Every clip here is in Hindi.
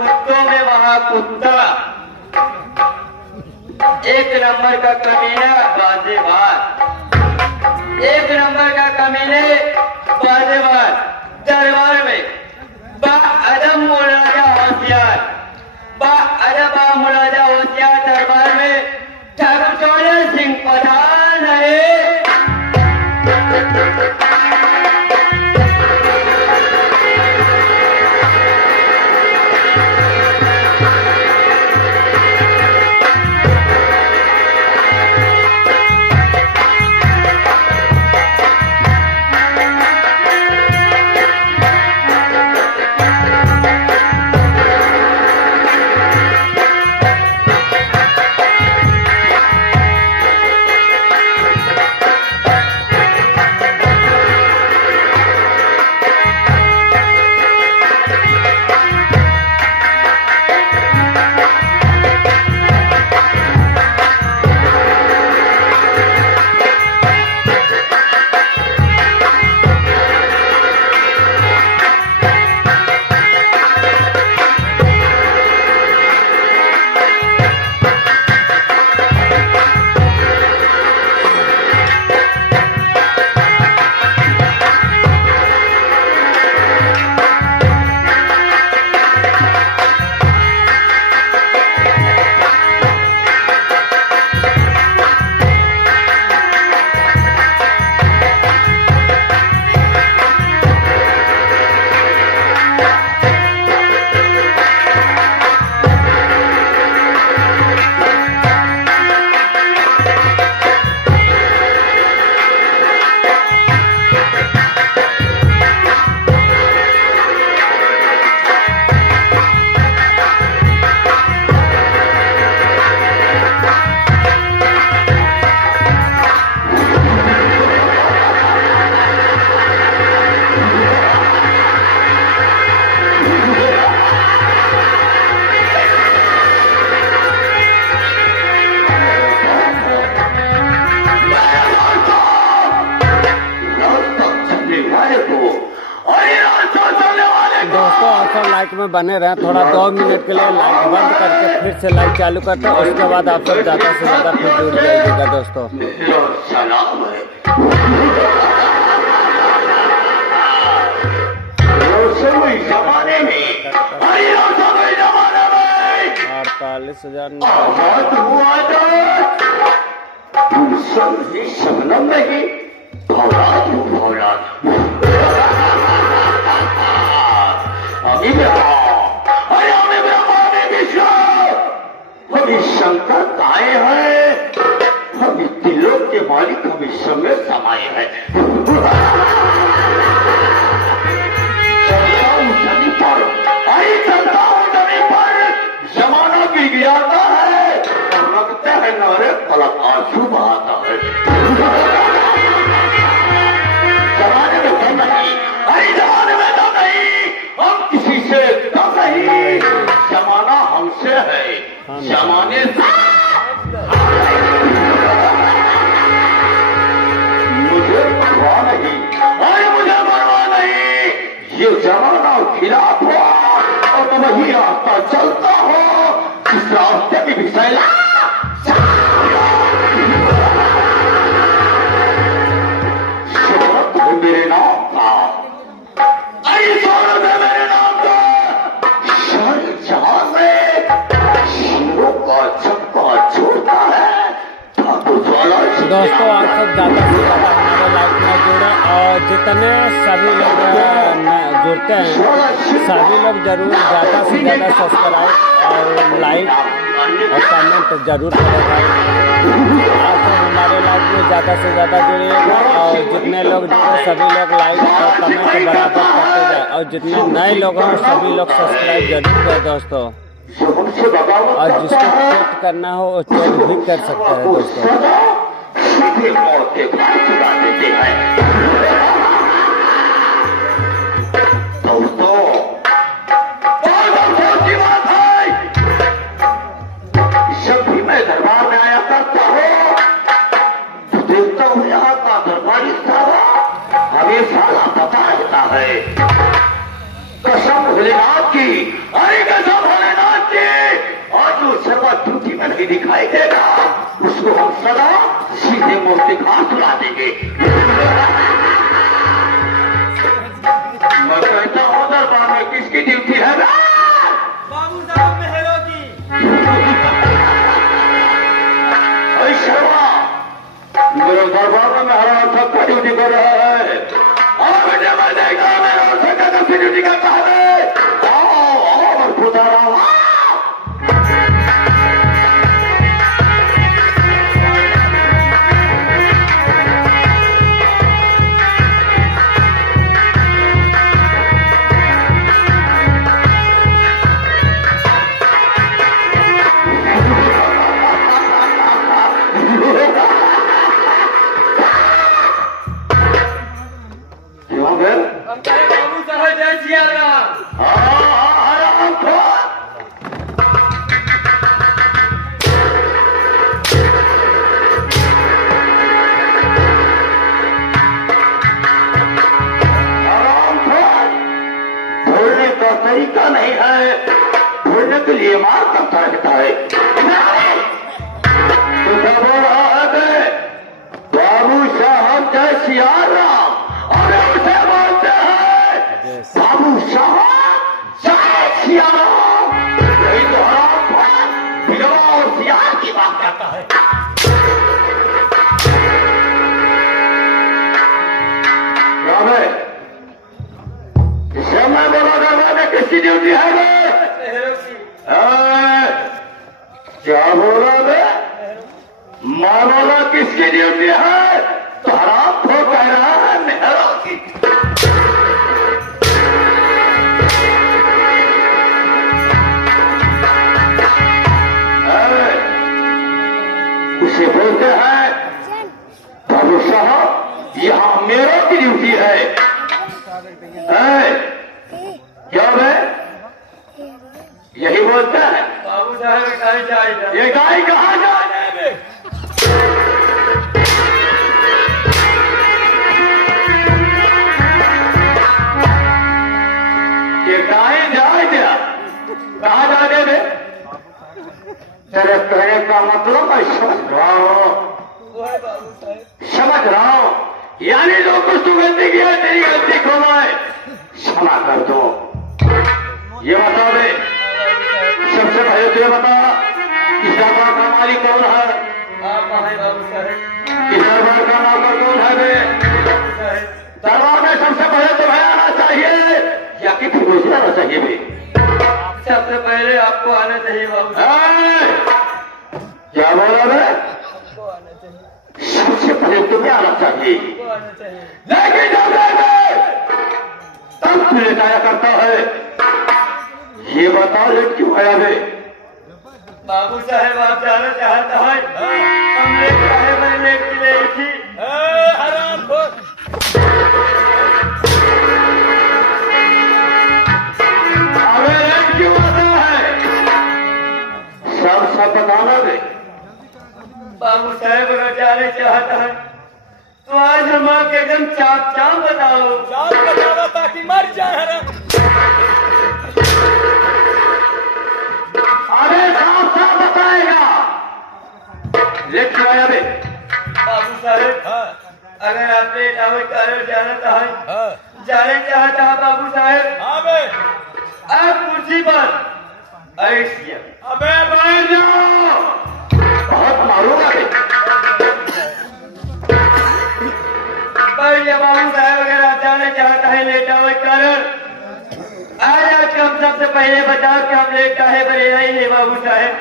कुत्तों में महाकुत्ता, एक नंबर का कमीना बाजेबाज, एक नंबर का कमीने बाजेबाज। दरबार में बाअदब मुलाजा होशियार, बाअदब मुलाजा होशियार। दरबार में ठाकुर चौधरी सिंह पठान है। लाइक में बने रहे, थोड़ा 2 मिनट के लिए लाइक बंद करके फिर से लाइक चालू करते हैं। उसके बाद आप सब ज़्यादा से ज़्यादा फिर जुड़ जाइएगा दोस्तों। जमाने में 48,000 शबनम नहीं हम इस शंकर काए हैं, हम इस दिलों के मालिक, हम इस समय समाये हैं। चलता हूँ जमीन पर, जमाना बिगड़ता है और लगता है नारे पलक आंसू बहाता है। जमाने में दम नहीं, जमाने में दम नहीं, हम किसी से कम नहीं, जमाना हमसे है, जमाने से मुझे परवाह नहीं, मुझे परवाह नहीं। ये जमाना खिलाफ हो और मैं वही रास्ता चलता हो जिस रास्ते की भी सैला शोहरत है मेरे नाम का, शोहरत है मेरे नाम का। शहर जहां में हीरो का छक्का छोड़ता है ठाकुर ज्वाला। दोस्तों आप सब ज़्यादा से ज़्यादा हमारे लाइफ में जुड़े और जितने सभी लोग जुड़ते हैं सभी लोग जरूर ज़्यादा से ज़्यादा सब्सक्राइब और लाइक और कमेंट जरूर करेगा। आप सब हमारे लाइफ में ज़्यादा से ज़्यादा जुड़िएगा और जितने लोग जुड़े सभी लोग लाइक और कमेंट बराबर करते जाए और जितने नए लोग हैं सभी लोग सब्सक्राइब जरूर करें दोस्तों। और जिसको चेक करना हो वो चेक भी कर सकता है दोस्तों। जब भी मैं दरबार में आया करता हूँ तो देखता हूँ यहाँ का दरबारी सारा हमेशा लापता रहता है। कसम भोलेनाथ की, अरे कसम को सिखा सुना देंगे। मैं कहता हूँ दरबार में किसकी ड्यूटी है ना? बाबू साहब मेहरों की। शर्मा मेरे दरबार में मेहरा सब का ड्यूटी कर रहा है। और मुझे मैं देखा मेरा सबका ड्यूटी करता है। और खुदा राम हम कहे बाबू साहब जय सिया राम। बोलने का तरीका नहीं है, बोलने के लिए मार करता रहता है। तो क्या बोल रहा है बाबू साहब जय सिया राम, और उसे बोलते हैं बाबू साहब जय सिया राम। यही तो हराम बिलवा और सियार की बात करता है। मैं बोला दरबार में किसकी ड्यूटी है बे? मेहरों की। क्या बोला बे? मैं बोला किसकी ड्यूटी है? तो हराम को कह रहा है मेहरों की। उसे बोलते हैं बाबू साहब यहाँ मेरों की ड्यूटी है। क्या है? यही बोलता है बाबू साहब कहीं जाएगा। ये गाय कहाँ जाने में? ये गाय जाए क्या? कहाँ जाने में? तेरे कहने का मतलब मैं समझ रहा हूँ, वो है बाबू साहब। समझ रहा हूँ। यानी जो कुछ तू गलती किया तेरी गलती को मैं क्षमा कर दो। ये बता दे सबसे पहले तो ये बता इस दरबार का मालिक कौन है? आप हैं बाबू साहब। इस दरबार का नौकर कौन है बे? बाबू साहब। दरबार में सबसे पहले तुम्हें आना चाहिए या कि फिर मुझे आना चाहिए बे? सबसे पहले आपको आना चाहिए बाबू साहब। क्या बोला बे? आपको आना चाहिए। सबसे पहले तुम्हें आना चाहिए, आपको आना चाहिए। लेकिन जब तब तुझे क्या करता है? ये बताओ लेट क्यों आया बे? बाबू साहब आप जाना चाहता है? हम लेट आए, मैं लेट की ले थी। हराम खोर। अबे लेट क्यों आता है? सब बताना बे। बाबू साहब अगर जाने चाहता है तो आज हम आपके एकदम चाप चाप बताओ। चाप बताओ ताकि मर जाए हराम। अरे साफ साफ बताएगा। लेट क्यों आया बे? बाबू साहब अगर आप लेट आवे कारण जाना जाने चाहता है बाबू साहब। आप कुर्सी पर ऐसिए। अबे बैठ जाओ, बहुत मारूंगा बे। बढ़िया बाबू साहब अगर आप जाना चाहता है लेट आवे कारण आज हम सबसे पहले बताओ कि हम लेट आए बड़े नहीं है बाबू साहब।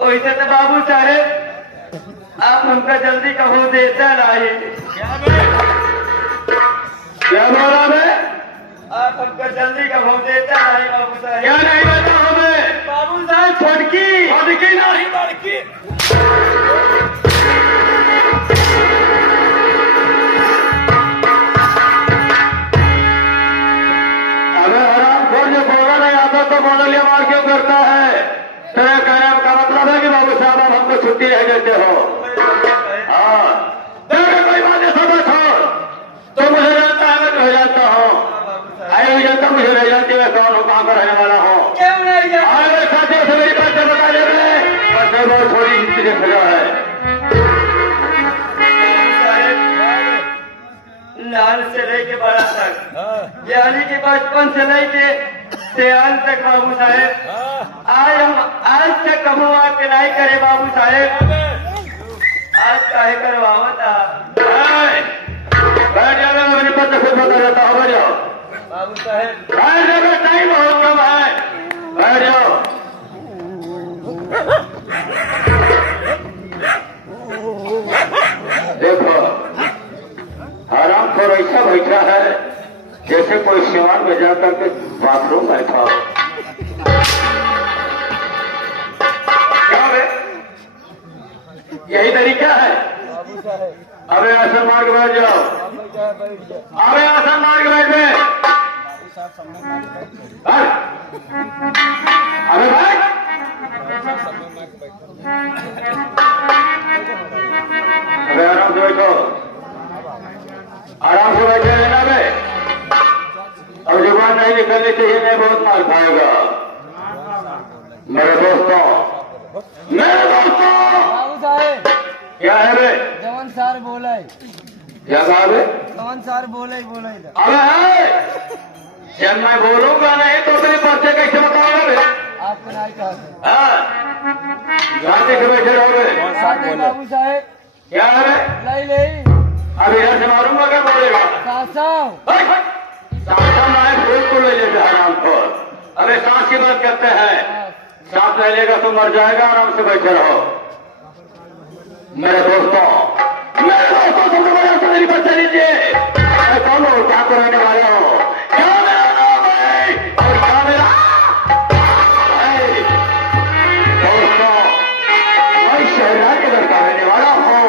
वैसे तो बाबू साहब आप हमका जल्दी कहो देता रहे। क्या बोला बे? आप हमको जल्दी कहो देता रहे बाबू साहब। क्या नहीं बता हमें? बाबू साहब छोटकी छोटकी नहीं बड़की। अगर हराम खोर जो बोलना नहीं आता तो मोडलिया मार क्यों करता है? तेरे कहने का मतलब है कि बाबू साहब आप हमको छुट्टी नहीं देते हो। हाँ देखो कोई बात नहीं, सब छोड़। तो मुझे जानता है मैं तुम्हें जानता हूँ। आए हुए जानता मुझे नहीं जानती मैं कौन हूँ, कहाँ पर रहने वाला हूँ। क्यों नहीं जानते? अरे साथियों से मेरी बात बता देते बस बहुत थोड़ी जिंदगी से सजा है। नाल से लेके बड़ा तक, यानी कि बचपन से लेके सियान तक बाबू साहेब आज तक कबू आपके नहीं करे बाबू साहेब। आज काहे करवावता बैठ जाओ, मेरे पता से पता रहता हो जाओ बाबू साहेब। बैठ जाओ, टाइम हो कम है, बैठ जाओ। देखो आराम को ऐसा बैठा है जैसे कोई सिवान में जाकर के बाथरूम बैठा हो। क्या है? यही तरीका है। अबे आसन मार के बैठ जाओ, अबे आसन मार के बैठ गए। अबे बैठ, अबे आराम से बैठो, आराम से बैठे रहना बे। अब जुबान नहीं निकलनी चाहिए, नहीं बहुत मार खाएगा। मेरे दोस्तों बाबू साहेब क्या है बे? जवन सर बोले, क्या कहा बे? जवन सर बोले अबे है, जब मैं बोलूंगा नहीं तो अपने पर्चे कैसे बताओगे बे? आपको नहीं कहते हाँ, गाते से बैठे रहोगे। बाबू साहेब। क्या है बे? नहीं नहीं अब इधर से मारूंगा क्या बोलेगा? सांस मैं फूल को ले लेगा आराम पर। अबे सांस की बात करते हैं, सांस ले लेगा तो मर जाएगा। आराम से बैठे रहो। मेरे दोस्तों तुम लोग मेरी बात लीजिए। मैं कौन हूँ, क्या रहने वाला हूँ, क्या मेरा नाम है और क्या मेरा है? दोस्तों मैं शहरा के लड़का रहने वाला हूँ,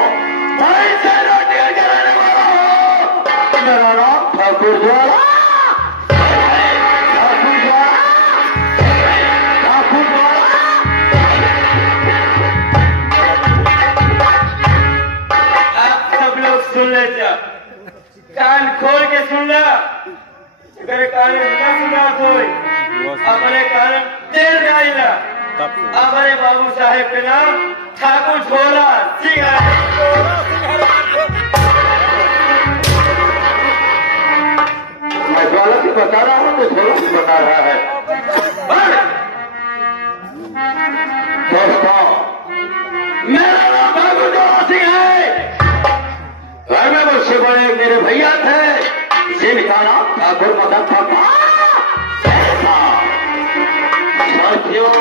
मैं शहरा के रहने वाला हूँ। मेरा नाम ठाकुर ज्वाला, सुन ले जा, कान खोल के सुन ला। अगर कान न सुना कोई अपने कान तेल गाइला। हमारे बाबू साहेब के नाम ठाकुर झोला सिंह है। मैं ज्वाला की बता रहा हूँ तो झोला की बता रहा है। दोस्तों मेरा नाम ठाकुर झोला सिंह है। घर में मुझसे बड़े मेरे भैया थे जिनका नाम ठाकुर मदन था। साथियों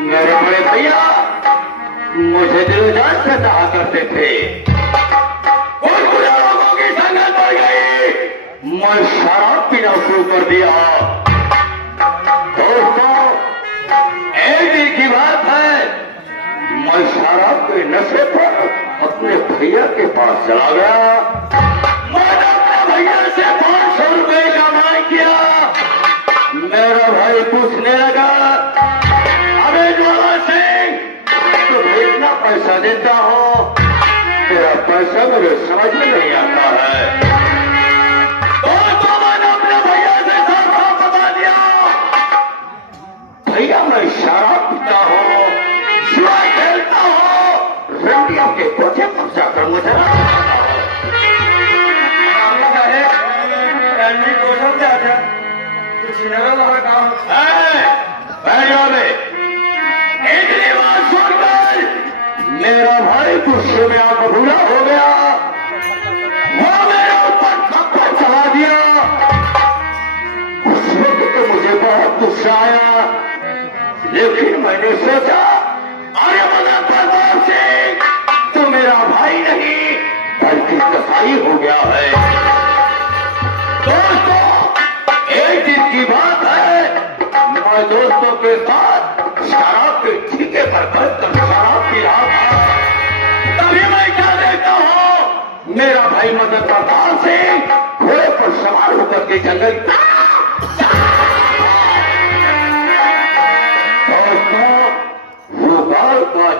मेरे बड़े भैया मुझे दिल जान से कहा करते थे। कुछ बुरे लोगों की संगत बढ़ गई, मैं शराब पीना शुरू कर दिया। दोस्तों एक दिन की बात है, मैं शराब के नशे पर अपने भैया के पास चला गया। मैंने अपने भैया से 500 रुपए का मांग किया। मेरा भाई पूछने लगा, अबे ज्वाला सिंह तुम इतना पैसा देता हो, तेरा पैसा मेरे समझ में नहीं आता है। तो मैंने अपने भैया से साफ बता दिया, भैया मैं शराब पीता हूँ, जुआ खेलता हूँ, रंडियों के कोठे पर जाकर मुझे इतनी बात सुनकर मेरा भाई गुस्से में आकर भूला हो गया। वो मेरे ऊपर थप्पड़ चला दिया। उस वक्त तो मुझे बहुत गुस्सा आया, लेकिन मैंने सोचा अरे मदन प्रताप सिंह तो मेरा भाई नहीं बल्कि कसाई हो गया है। दोस्तों एक दिन की बात है, मैं दोस्तों के साथ शराब के ठेके पर बैठकर शराब पी रहा था। तभी मैं क्या देखता हूँ, मेरा भाई मदन प्रताप सिंह घोड़े पर सवार होकर के जंगल का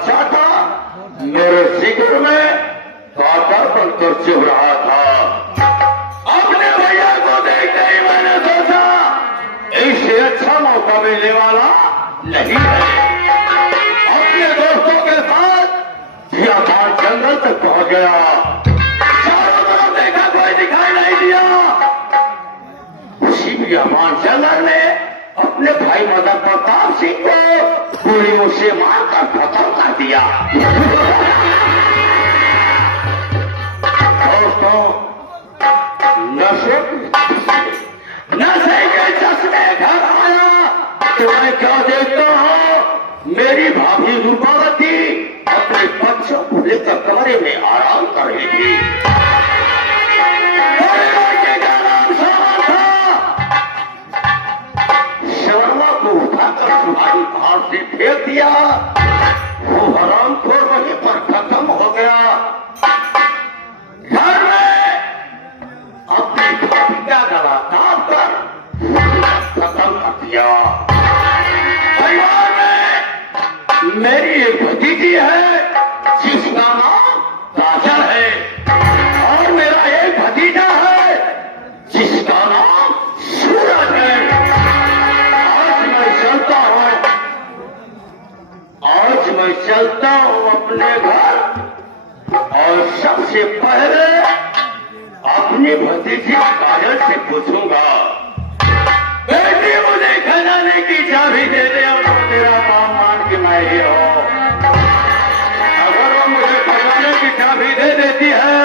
चाटा मेरे जिगर में कांटा बनकर चुभ रहा था। अपने भैया को देखते ही मैंने सोचा इससे अच्छा मौका मिलने वाला नहीं है। अपने दोस्तों के साथ जंगल तक पहुंच गया। चारों तरफ देखा जमानचंद्र ने अपने भाई मदन प्रताप सिंह को पूरी मुझसे मारकर खत्म कर दिया। दोस्तों, नशे के चश्मे घर आया तो मैं क्या देखता हूँ, मेरी भाभी रूपावती अपने बच्चों को लेकर कमरे में आराम कर रही थी। शर्मा को उठाकर तुम्हारी भाव से फेंक दिया। वो हरामखोर वहीं पर खत्म हो गया। घर में अपनी भाभी का गला काट कर खत्म कर दिया। परिवार में मेरी एक भतीजी है जिसका नाम काजल है, और मेरा एक भतीजा है जिसका नाम सूरज है। आज मैं चलता हूँ अपने घर, और सबसे पहले अपनी भतीजी काजल से पूछूंगा, बेटी मुझे खजाने की चाबी दे दे, अब तेरा काम मान के मैं ही हूँ। अगर वो मुझे खजाने की चाबी दे देती है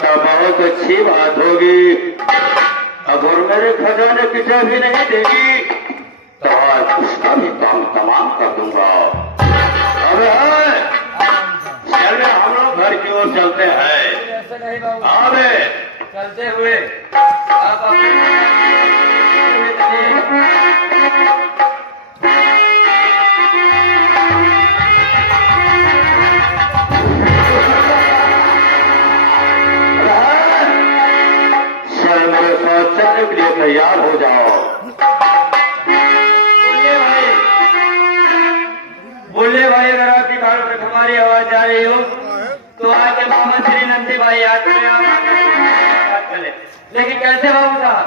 तो बहुत अच्छी बात होगी। अगर मेरे खजाने की चाबी नहीं देगी तो आज उसका भी काम तमाम कर दूंगा। अब चले हम लोग घर की ओर चलते हैं। आवे चलते हुए आप मेरे साथ चलने के लिए तैयार हो जाओ। बोले भाई, अगर आपकी कानों तक हमारी आवाज आ रही हो तो आके मोहम्मद श्री नंदी भाई याद करें, आप चले। लेकिन कैसे बाबू साहब?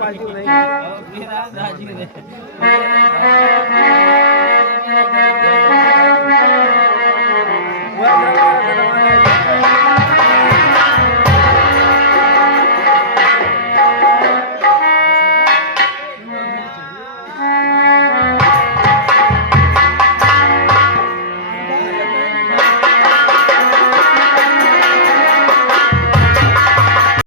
पार्टी